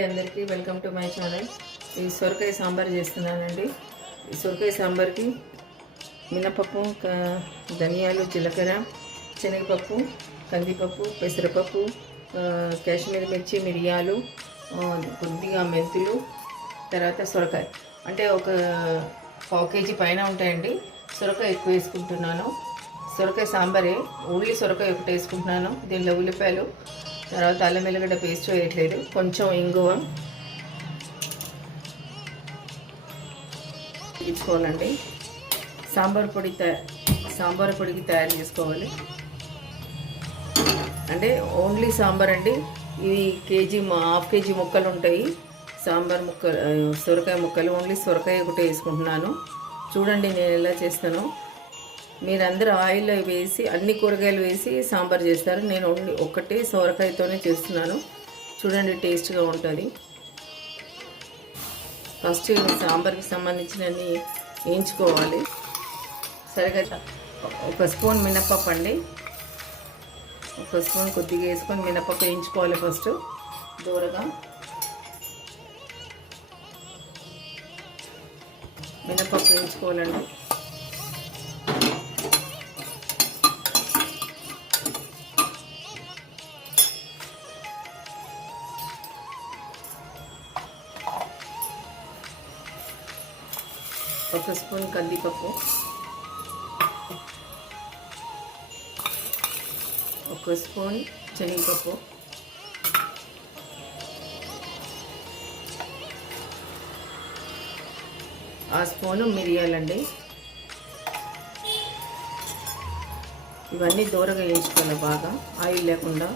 అందరికీ welcome to my channel. ఈ సొరకాయ సాంబార్ చేస్తున్నానండి. ఈ సొరకాయ సాంబార్కి మినపప్పు, ధనియాలు, జీలకర్ర, శనగపప్పు, కందిపప్పు, పెసరపప్పు, కాశ్మీరీ మిర్చి, మిరియాలు, కొద్దిగా మెంతులు, తర్వాత సొరకాయ అంటే ఒక 1/4 కేజీ పైన ఉంటాయండి. సొరకాయ ఎక్కువ వేసుకుంటున్నాను. సొరకాయ సాంబారే, ఓన్లీ సొరకాయ ఒకటి వేసుకుంటున్నాను. దీనిలో ఉల్లిపాయలు, తర్వాత అల్లం వెల్లిగడ్డ పేస్ట్ వేయట్లేదు, కొంచెం ఇంగువ తీసుకోవాలండి. సాంబార్ పొడికి తయారు చేసుకోవాలి. అంటే ఓన్లీ సాంబార్ అండి. ఇవి ½ కేజీ ముక్కలు ఉంటాయి. సాంబార్ ముక్కలు, సొరకాయ ముక్కలు, ఓన్లీ సొరకాయ ఒకటి వేసుకుంటున్నాను. చూడండి నేను ఎలా చేస్తాను. మీరందరూ ఆయిల్లో వేసి అన్ని కూరగాయలు వేసి సాంబార్ చేస్తారు. నేను ఓన్లీ ఒక్కటే సొరకాయతోనే చేస్తున్నాను. చూడండి టేస్ట్గా ఉంటుంది. ఫస్ట్ సాంబార్కి సంబంధించినవి వేయించుకోవాలి. సరిగ్గా 1 స్పూన్ మినపప్పు అండి, 1 స్పూన్ కొద్దిగా వేసుకొని మినపప్పు వేయించుకోవాలి. ఫస్ట్ దూరగా మినపప్పు వేయించుకోవాలండి. ఒక స్పూన్ కందిపప్పు, 1 స్పూన్ శనగపప్పు, ఆ స్పూను మిరియాలండి. ఇవన్నీ దూరగా వేయించుకోవాలి బాగా, ఆయిల్ లేకుండా.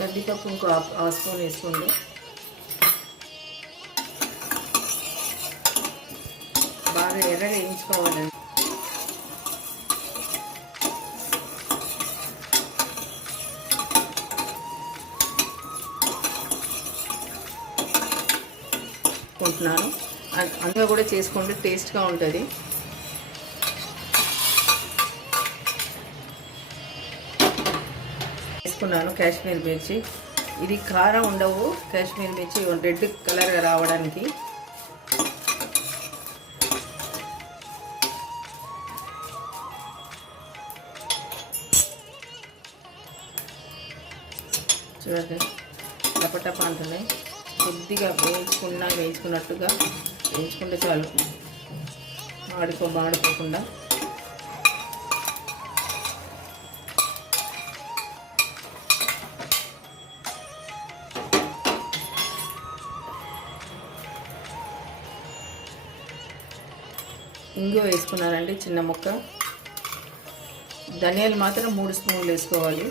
కందిపప్పు ఇంకో ½ స్పూన్ వేసుకోండి. బాగా ఎర్రగా వేయించుకోవాలండి. అనుకుంటున్నాను అందులో కూడా చేసుకోండి, టేస్ట్గా ఉంటుంది. వేసుకున్నాను కాశ్మీర్ మిర్చి. ఇది కారం ఉండవు, కాశ్మీర్ మిర్చి రెడ్ కలర్గా రావడానికి. చూడండి టపటప అంటున్నాయి. కొద్దిగా వేయించుకున్నట్టుగా వేయించుకుంటే చాలు, మాడిపోకుండా. ఇంగువ వేసుకున్నానండి, చిన్న ముక్క. ధనియాలు మాత్రం 3 స్పూన్లు వేసుకోవాలి.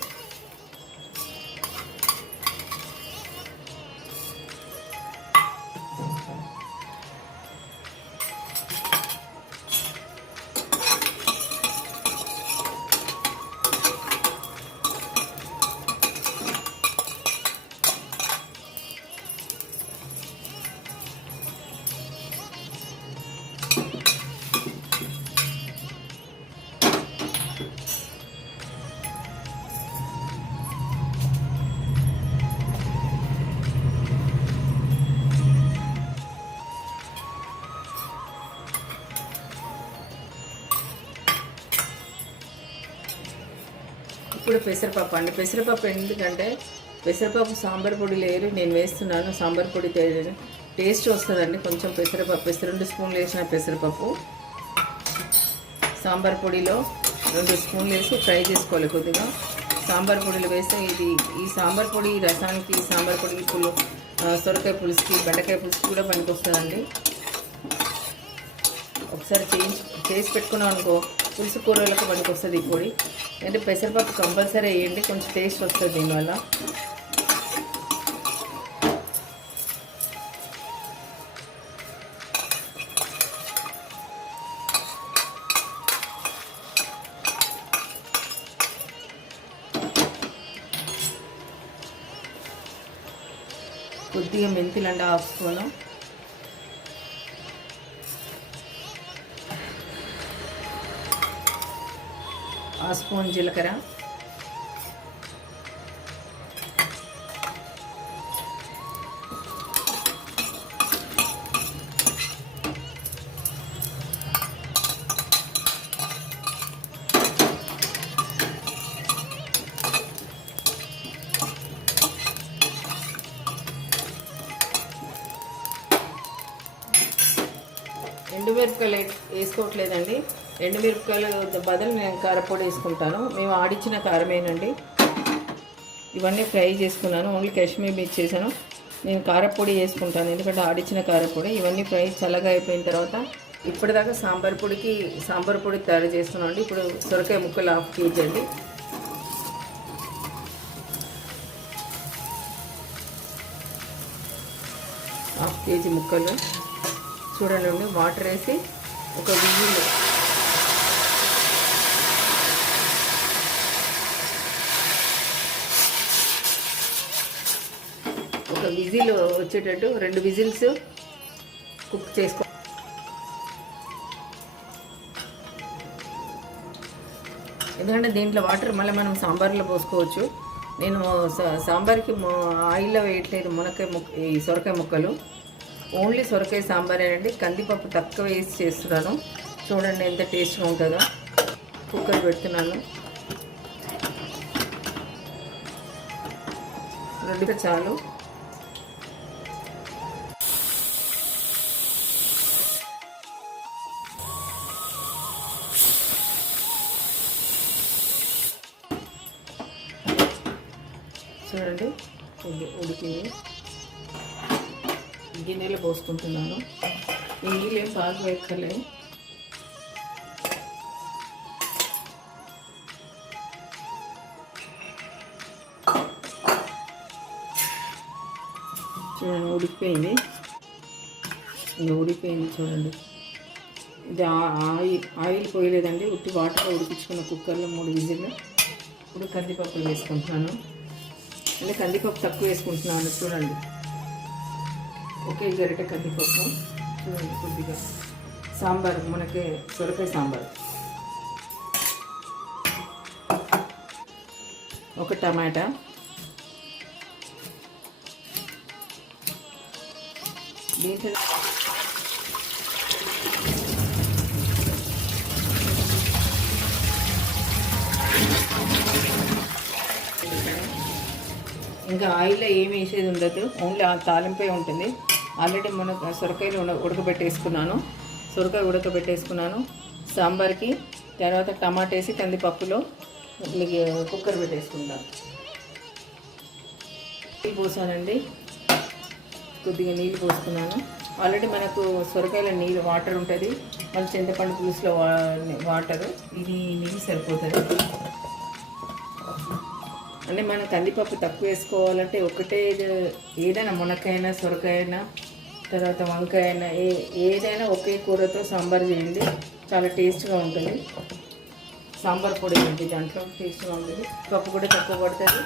ఇప్పుడు పెసరపప్పు అండి. పెసరపప్పు ఎందుకంటే పెసరపప్పు సాంబార్ పొడి లేరు, నేను వేస్తున్నాను. సాంబార్ పొడి టేస్ట్ వస్తుందండి. కొంచెం పెసరపప్పు 2 స్పూన్లు వేసిన పెసరపప్పు సాంబార్ పొడిలో 2 స్పూన్లు వేసి ఫ్రై చేసుకోవాలి కొద్దిగా. సాంబార్ పొడిలో వేస్తే ఈ సాంబార్ పొడి రసానికి, సాంబార్ పొడికి, సొరకాయ పులుసుకి, బెండకాయ పులుసుకి కూడా పనికొస్తుందండి. ఒకసారి చేసి పెట్టుకున్నాం అనుకో, పులుసు కూరలకు పనికొస్తుంది ఈ పొడి. అంటే పెసరపప్పు కంపల్సరీ వేయండి, కొంచెం టేస్ట్ వస్తుంది దీనివల్ల. కొద్దిగా మెంతులు అండి, ½ స్పూను. 1 స్పూన్ జీలకర్ర, ఎండుమిరపకాయలు వేసుకోవట్లేదండి. ఎండుమిరపకాయలు బదులు నేను కారపొడి వేసుకుంటాను. మేము ఆడిచ్చిన కారమేనండి. ఇవన్నీ ఫ్రై చేసుకున్నాను. ఓన్లీ కాశ్మీర్ మిర్చి చేశాను. నేను కారపొడి వేసుకుంటాను, ఎందుకంటే ఆడిచ్చిన కారపొడి. ఇవన్నీ ఫ్రై చల్లగా అయిపోయిన తర్వాత ఇప్పటిదాకా సాంబార్ పొడి తయారు చేస్తున్నాను అండి. ఇప్పుడు సొరకాయ ముక్కలు 1/2 కేజీ అండి. హాఫ్ కేజీ ముక్కలు చూడండి. వాటర్ వేసి ఒక విజిల్ వచ్చేటట్టు 2 విజిల్స్ కుక్ చేసుకో. ఎందుకంటే దీంట్లో వాటర్ మళ్ళీ మనం సాంబార్లో పోసుకోవచ్చు. నేను సాంబార్కి ఆయిల్లో వేయట్లేదు ఈ సొరకాయ ముక్కలు. ఓన్లీ సొరకాయ సాంబారేనండి. కందిపప్పు తక్కువ వేసి చేస్తున్నాను. చూడండి ఎంత టేస్ట్గా ఉంటుందో. కుక్కర్ పెడుతున్నాను. 2 చాలు. చూడండి ఉడికింది. గిన్నెలో పోసుకుంటున్నాను. ఈ నీళ్ళు ఏం బాగా వేయక్కర్లేదు. చూడండి ఉడికిపోయింది. ఉడికిపోయింది చూడండి. ఇది ఆయిల్ పోయలేదండి, ఉట్టి వాటర్లో ఉడికించుకున్న కుక్కర్లో 3 విజిల్లు. ఇప్పుడు కందిపప్పు వేసుకుంటున్నాను. అంటే కందిపప్పు తక్కువ వేసుకుంటున్నాను. చూడండి, ఒకే గరిటె కందిపప్పు. చూడండి కొద్దిగా సాంబార్, మనకి సొరకాయ సాంబార్. 1 టమాటా, దీంట్లో ఇంకా ఆయిల్లో ఏమి వేసేది ఉండదు, ఓన్లీ తాలింపే ఉంటుంది. ఆల్రెడీ మన సొరకాయలు ఉడకబెట్టేసుకున్నాను సాంబార్కి. తర్వాత టమాటా వేసి కందిపప్పులో కుక్కర్ పెట్టేసుకుంటాను. నీళ్ళు పోసానండి, కొద్దిగా నీళ్ళు పోసుకున్నాను. ఆల్రెడీ మనకు సొరకాయల నీళ్ళు వాటర్ ఉంటుంది, మళ్ళీ చింతపండు పులుసులో వాటరు. ఇది నీళ్ళు సరిపోతుంది. అంటే మనం కందిపప్పు తక్కువ వేసుకోవాలంటే ఒకటే, ఏదైనా మునక్కాయనా సొరకాయనా తర్వాత వంకాయ అయినా ఏదైనా ఒకే కూరతో సాంబార్ చేయండి, చాలా టేస్ట్గా ఉంటుంది. సాంబార్ పొడి ఉంది దాంట్లో, టేస్ట్గా ఉంటుంది. పప్పు కూడా తక్కువ పడుతుంది,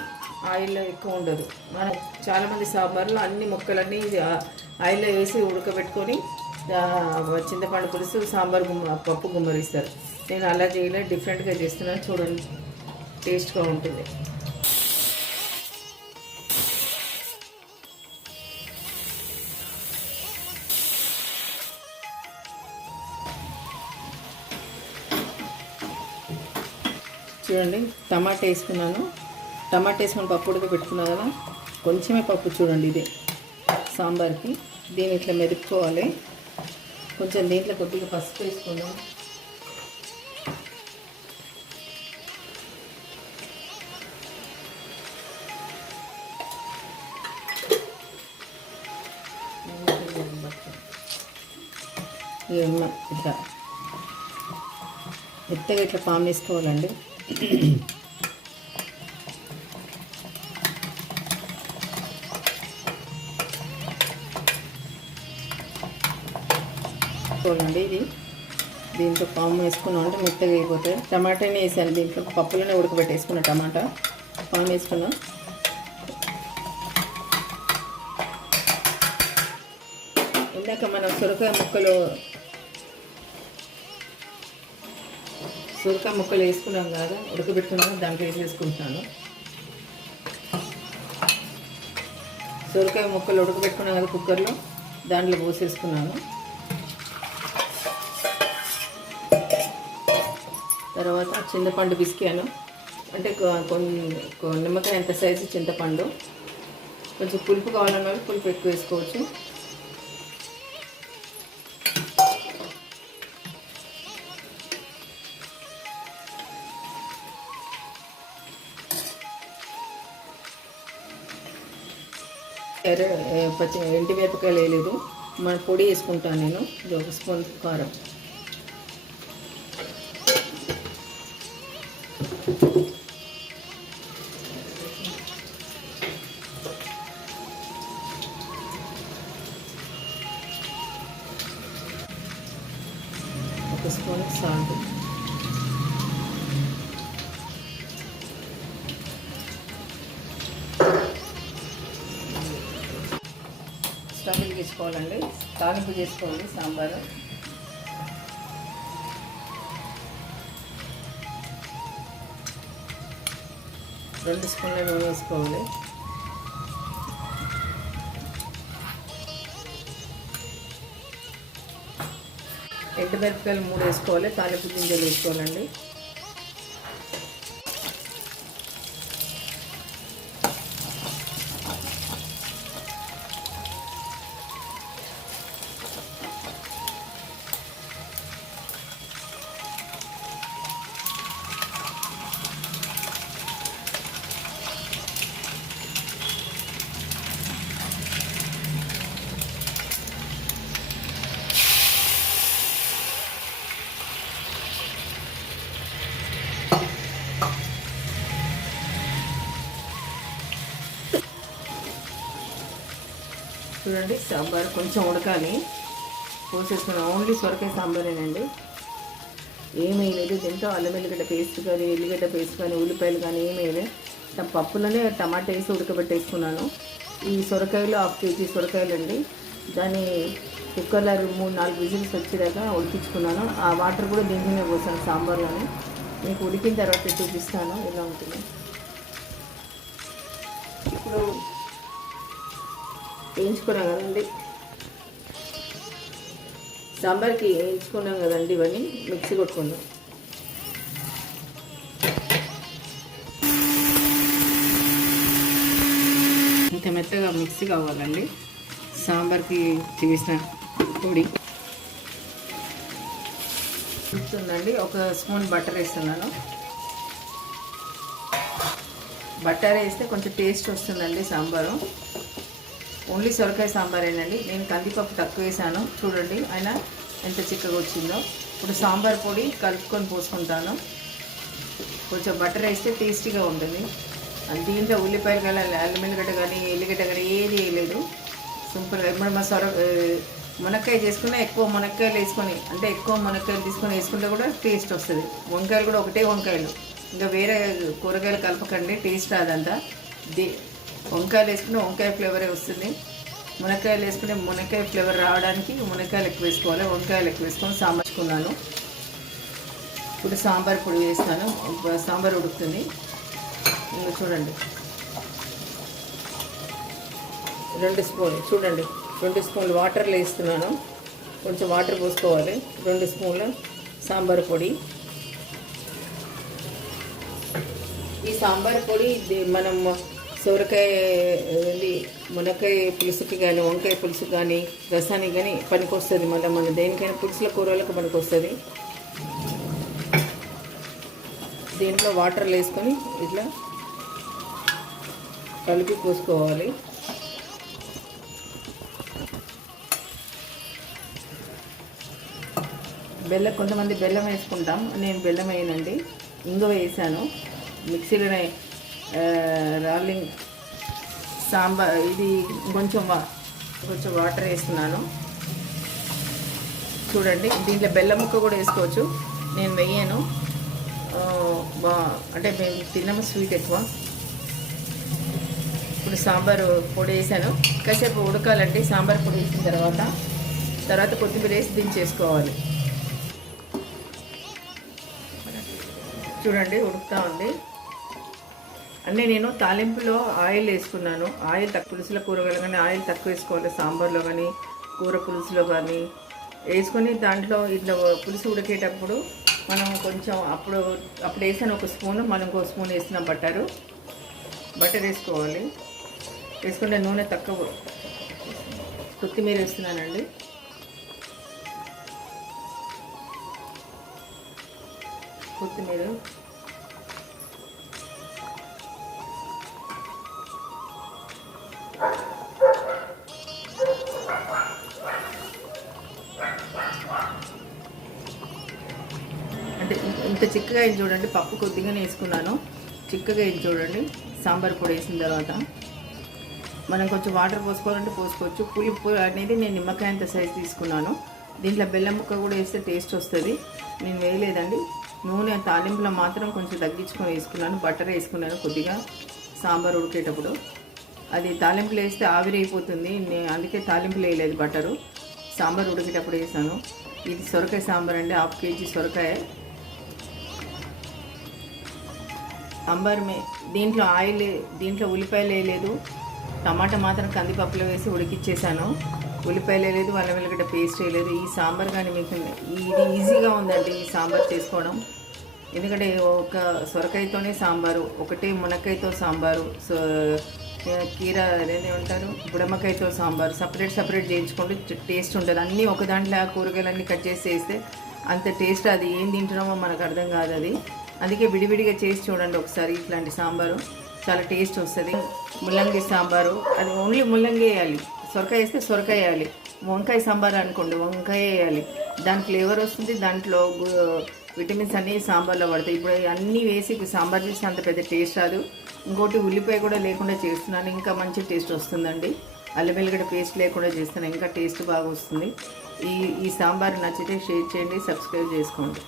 ఆయిల్లో ఎక్కువ ఉండదు. మనం చాలామంది సాంబార్లో అన్ని ముక్కలన్నీ ఆయిల్లో వేసి ఉడకబెట్టుకొని చింతపండు పులుసు సాంబార్ పప్పు గుమ్మరిస్తారు. నేను అలా చేయలేదు, డిఫరెంట్గా చేస్తున్నాను. చూడండి, టేస్ట్గా ఉంటుంది. చూడండి, టమాటా వేసుకున్నాను. టమాటా వేసుకొని పప్పు ఉడకబెట్టుకున్నాను కదా, కొంచెమే పప్పు. చూడండి, ఇదే సాంబార్కి. దీన్ని ఇట్లా మెదుపుకోవాలి. కొంచెం దీంట్లో కొద్దిగా పసుపు వేసుకున్నాను. ఇట్లా మెత్తగా ఇట్లా పాము వేసుకోవాలండి. చూడండి, ఇది దీంట్లో పాము వేసుకున్నాం అంటే మెత్తగా అయిపోతుంది. టమాటానే వేసాను దీంట్లో, పప్పులోనే ఉడకబెట్టేసుకున్న టమాటా పాము వేసుకున్నా. ఇందాక మనం సొరకాయ సొరకాయ ముక్కలు వేసుకున్నాం కదా, ఉడకబెట్టుకున్నాం, దాంట్లో వేసేసుకుంటున్నాను. సొరకాయ ముక్కలు ఉడకబెట్టుకున్నాం కదా కుక్కర్లో, దాంట్లో పోసేసుకున్నాను. తర్వాత చింతపండు పిసికాను, అంటే నిమ్మకాయ ఎంత సైజు చింతపండు. కొంచెం పులుపు కావాలన్నా పులుపు ఎక్కువ వేసుకోవచ్చు. ఎండు మిరపకాయలు వేయలేదు, మన పొడి వేసుకుంటాను నేను. ఇది 1 స్పూన్ కారం. Spoon salt. స్టవ్ తీసుకోవాలండి, తాలింపు చేసుకోవాలి. సాంబారు 2 స్పూన్ల నూనె వేసుకోవాలి. ఎండుమిరపకాయలు 3 వేసుకోవాలి. తాలింపు గింజలు వేసుకోవాలండి. చూడండి, సాంబార్ కొంచెం ఉడకాలి. పోసేసుకున్నాం. ఓన్లీ సొరకాయ సాంబారేనండి, ఏమీ లేదు. దీంతో అల్లం ఎల్లిగడ్డ పేస్ట్ కానీ, ఎల్లిగడ్డ పేస్ట్ కానీ, ఉల్లిపాయలు కానీ ఏమీ లేదు. పప్పులోనే టమాటా వేసి ఉడకబెట్టేసుకున్నాను. ఈ సొరకాయలు 1/2 కేజీ సొరకాయలు అండి. దాన్ని కుక్కర్లో 3-4 విజిల్స్ వచ్చేదాకా ఉడికించుకున్నాను. ఆ వాటర్ కూడా దీంట్లోనే పోసాను సాంబార్లోనే. మీకు ఉడికిన తర్వాత చూపిస్తాను ఎలా ఉంటుంది. ఇప్పుడు వేయించుకున్నాం కదండి, సాంబార్కి వేయించుకున్నాం కదండి, ఇవన్నీ మిక్సీ కొట్టుకున్నాం. ఇంత మెత్తగా మిక్సీ కావాలండి సాంబార్కి చేసిన పొడి. చూస్తుందండి, 1 స్పూన్ బటర్ వేస్తున్నాను. బటర్ వేస్తే కొంచెం టేస్ట్ వస్తుందండి సాంబారు. ఓన్లీ సొరకాయ సాంబారేనండి. నేను కందిపప్పు తక్కువ వేసాను, చూడండి అయినా ఎంత చిక్కగా వచ్చిందో. ఇప్పుడు సాంబార్ పొడి కలుపుకొని పోసుకుంటాను. కొంచెం బటర్ వేస్తే టేస్టీగా ఉంటుంది. దీంట్లో ఉల్లిపాయలు కానీ, అల్లం ఎల్లిగడ్డ కానీ, ఎల్లిగడ్డ కానీ ఏది వేయలేదు. సింపుల్గా ఇప్పుడు మా మునక్కాయ చేసుకున్నా ఎక్కువ మునక్కాయలు వేసుకొని, అంటే ఎక్కువ మునక్కాయలు తీసుకొని వేసుకుంటే కూడా టేస్ట్ వస్తుంది. వంకాయలు కూడా ఒకటే వంకాయలు, ఇంకా వేరే కూరగాయలు కలపకండి, టేస్ట్ రాదంతా. వంకాయలు వేసుకుని వంకాయ ఫ్లేవరే వస్తుంది. మునక్కాయలు వేసుకుని మునక్కాయ ఫ్లేవర్ రావడానికి మునక్కాయలు ఎక్కువ వేసుకోవాలి. వంకాయలు ఎక్కువ వేసుకొని సాంబార్చుకున్నాను. ఇప్పుడు సాంబార్ పొడి వేస్తాను. సాంబార్ ఉడుకుతుంది. ఇంకా చూడండి, 2 స్పూన్లు, చూడండి 2 స్పూన్లు వాటర్లో వేస్తున్నాను. కొంచెం వాటర్ పోసుకోవాలి. 2 స్పూన్ల సాంబార్ పొడి. ఈ సాంబార్ పొడి మనం సొరకాయ మునక్కాయ పులుసుకి కానీ, వంకాయ పులుసు కానీ, రసానికి కానీ పనికి వస్తుంది. మళ్ళీ మన దేనికైనా పులుసుల కూరలకు పనికి వస్తుంది. దీంట్లో వాటర్లు వేసుకొని ఇట్లా కలిపి పోసుకోవాలి. బెల్లం, కొంతమంది బెల్లం వేసుకుంటాం, నేను బెల్లం వేయనండి. ఇంగువ వేసాను. మిక్సీలోనే రాలింగ్ సాంబార్ ఇది కొంచెం వాటర్ వేస్తున్నాను. చూడండి, దీంట్లో బెల్లం ముక్క కూడా వేసుకోవచ్చు, నేను వేయను. అంటే మేము తిన్నాము స్వీట్ ఎక్కువ. ఇప్పుడు సాంబారు పొడి వేసాను. కాసేపు ఉడకాలండి. సాంబార్ పొడి వేసిన తర్వాత కొత్తిమీర వేసి దించేసుకోవాలి. చూడండి ఉడుకుతూ ఉంది. అన్నీ నేను తాలింపులో ఆయిల్ వేసుకున్నాను. ఆయిల్ తక్కువ, పులుసుల కూరగాయలు కానీ ఆయిల్ తక్కువ వేసుకోవాలి. సాంబార్లో కానీ కూర పులుసులో కానీ వేసుకొని దాంట్లో ఇట్లా పులుసు ఉడికేటప్పుడు మనం కొంచెం అప్పుడు వేసాను ఒక స్పూన్, మనం ఇంకో స్పూన్ వేసిన బటర్ వేసుకోవాలి. వేసుకుంటే నూనె తక్కువ. కొత్తిమీర వేస్తున్నానండి. కొత్తిమీర అంటే ఇంత చిక్కగా వేసి చూడండి. పప్పు కొద్దిగానే వేసుకున్నాను, చిక్కగా వేసి చూడండి. సాంబార్ పొడి వేసిన తర్వాత మనం కొంచెం వాటర్ పోసుకోవాలంటే పోసుకోవచ్చు. పులుపు అనేది నేను నిమ్మకాయంత సైజు తీసుకున్నాను. దీంట్లో బెల్లం ముక్క కూడా వేస్తే టేస్ట్ వస్తుంది. నేను వేయలేదండి. నూనె తాలింపులో మాత్రం కొంచెం తగ్గించుకొని వేసుకున్నాను. బటర్ వేసుకున్నాను కొద్దిగా సాంబార్ ఉడికేటప్పుడు. అది తాలింపులు వేస్తే ఆవిరైపోతుంది, అందుకే తాలింపులు వేయలేదు, బటరు సాంబార్ ఉడికేటప్పుడు వేసాను. ఇది సొరకాయ సాంబార్ అండి, 1/2 kg సొరకాయ సాంబార్. దీంట్లో ఆయిల్, దీంట్లో ఉల్లిపాయలు వేయలేదు. టమాటా మాత్రం కందిపప్పులో వేసి ఉడికిచ్చేసాను. ఉల్లిపాయలు వేయలేదు, అల్లం వెల్లిగడ్డ పేస్ట్ వేయలేదు. ఈ సాంబార్ కానీ మీకు ఇది ఈజీగా ఉందండి ఈ సాంబార్ చేసుకోవడం. ఎందుకంటే ఒక సొరకాయతోనే సాంబారు, ఒకటే మునక్కాయతో సాంబారు, కీర ఏమంటారు బుడమకాయతో సాంబారు సపరేట్ చేయించుకుంటే టేస్ట్ ఉంటుంది. అన్నీ ఒక దాంట్లో కూరగాయలన్నీ కట్ చేసి వేస్తే అంత టేస్ట్, అది ఏం తింటున్నామో మనకు అర్థం కాదు అది. అందుకే విడివిడిగా చేసి చూడండి ఒకసారి. ఇట్లాంటి సాంబారు చాలా టేస్ట్ వస్తుంది. ముల్లంగి సాంబారు, అది ఓన్లీ ముల్లంగి వేయాలి. సొరకాయ వేస్తే సొరకాయ వేయాలి. వంకాయ సాంబార్ అనుకోండి, వంకాయ వేయాలి. దాని ఫ్లేవర్ వస్తుంది, దాంట్లో విటమిన్స్ అన్నీ సాంబార్లో పడతాయి. ఇప్పుడు అన్నీ వేసి సాంబార్ చేస్తే అంత పెద్ద టేస్ట్ రాదు. ఇంకోటి ఉల్లిపాయ కూడా లేకుండా చేస్తున్నాను, ఇంకా మంచి టేస్ట్ వస్తుందండి. అల్లం వెల్లిగడ్డ పేస్ట్ లేకుండా చేస్తున్నాను, ఇంకా టేస్ట్ బాగా వస్తుంది. ఈ సాంబార్ నచ్చితే షేర్ చేయండి, సబ్స్క్రైబ్ చేసుకోండి.